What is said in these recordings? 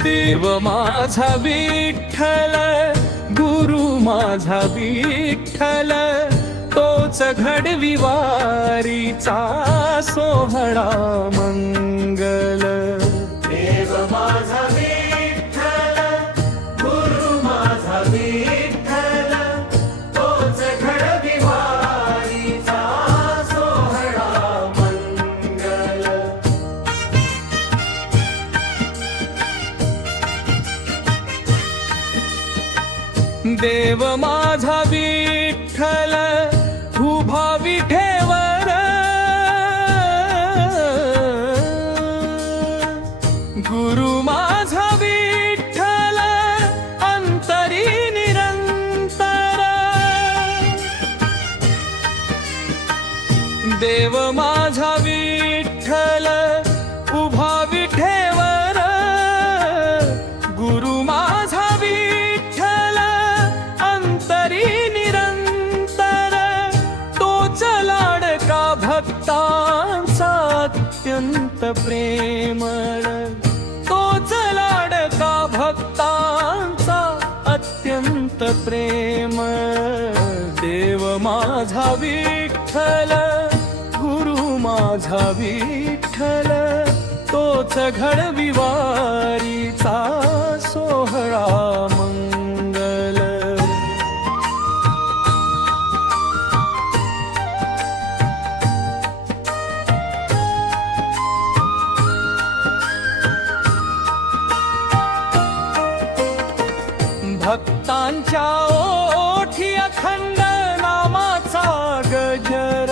देव माझा विठ्ठल, गुरु माझा विठ्ठल, तोच घडवी वारीचा सोहळा मंगल. देव माझा विठ्ठल, गुरु माझा विठ्ठल, तोच घडवी वारीचा सोहळा मंगल. देव माझा विठ्ठल, उभा विठेवर, गुरु माझा विठ्ठल, अंतरी निरंतर. देव माझा विठ्ठल, उभा विठेवर, गुरु माझा विठ्ठल, अंतरी निरंतर. तोच लाडका भक्तांचा अत्यंत प्रेमळ, तोच लाडका भक्तांचा अत्यंत प्रेमळ. देव माझा विठ्ठल, गुरु माझा विठ्ठल, तोच घडवी वारीचा सोहळा मंगल. भक्तांच्या ओठी अखंड नामाचा गजर,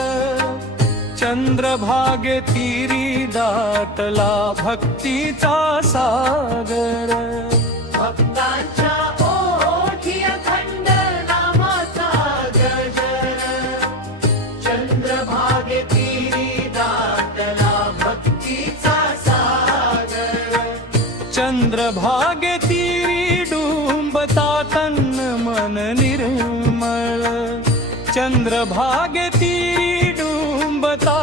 चंद्रभागे तीरी दाटला भक्तीचा सागर. भक्तांच्या ओठी अखंड नामाचा गजर, चंद्रभागे तीरी दाटला भक्तीचा सागर. चंद्रभागे तीरी डुंबता तन मन निर्मळ, चंद्रभागे तीरी डुंबता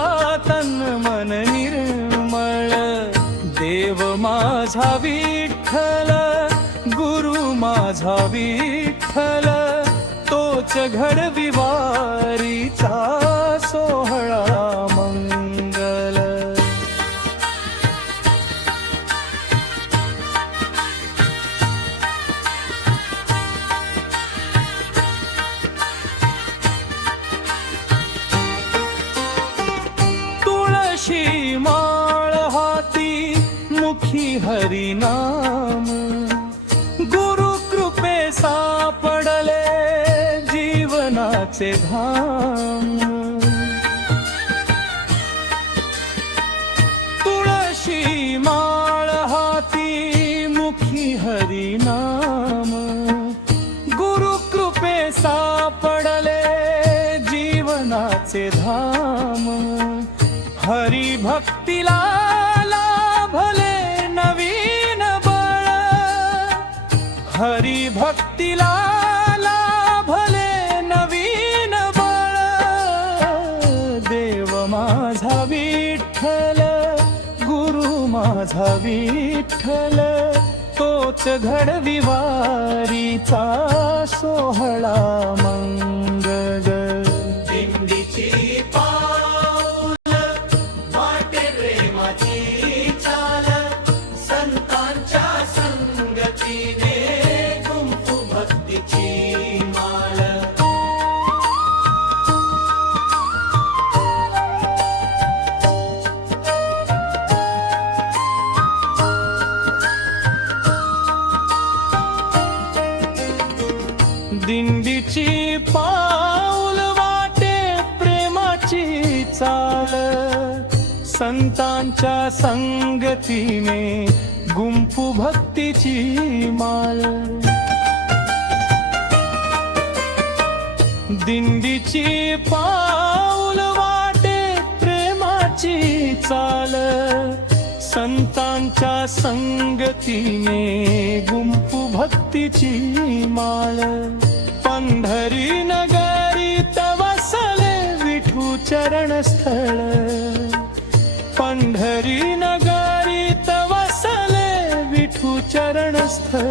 तन मन निर्मळ. देव माझा विठ्ठल, गुरु माझा विठ्ठल, तोच घडवी वारीचा सोहळा मंगल. तुळशी माळ हाती, मुखी हरिनाम, गुरु कृपे सापडले जीवनाचे धाम. तुळशी माळ हाती, मुखी हरिनाम, गुरु कृपे सापडले जीवनाचे धाम. हरी भक्तीला लाभले नवीन बळ, हरी भक्तीला लाभले नवीन बळ. देव माझा विठ्ठल, गुरु माझा विठ्ठल, तोच घडवी वारीचा सोहळा मंगल. दिंडीची पाऊल, वाटे प्रेमाची चाल, संतांच्या संगतीने गुंफू भक्तीची माळ. दिंडीची पाऊल, वाटे प्रेमाची चाल, संतांच्या संगतीने गुंफू भक्तीची माळ. दिंडीची पाऊल, वाटे प्रेमाची चाल, संतांच्या संगतीने गुंफू भक्तीची माळ. पंढरी नगरीत वसले विठू चरणस्थळ, पंढरी नगरीत वसले विठू विठू चरणस्थळ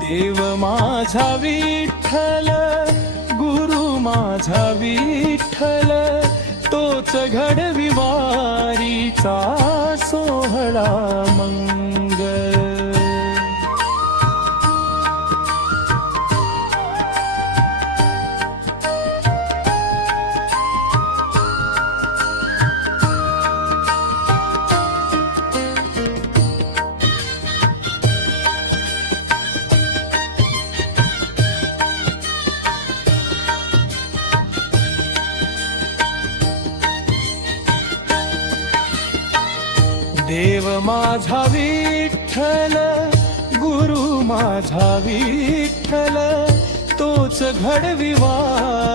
देव माझा विठ्ठल गुरु माझा विठ्ठल तोच घडवी वारीचा सोहळा मंगल देव माझा विठ्ठल गुरु माझा विठ्ठल तोच घडवी वारीचा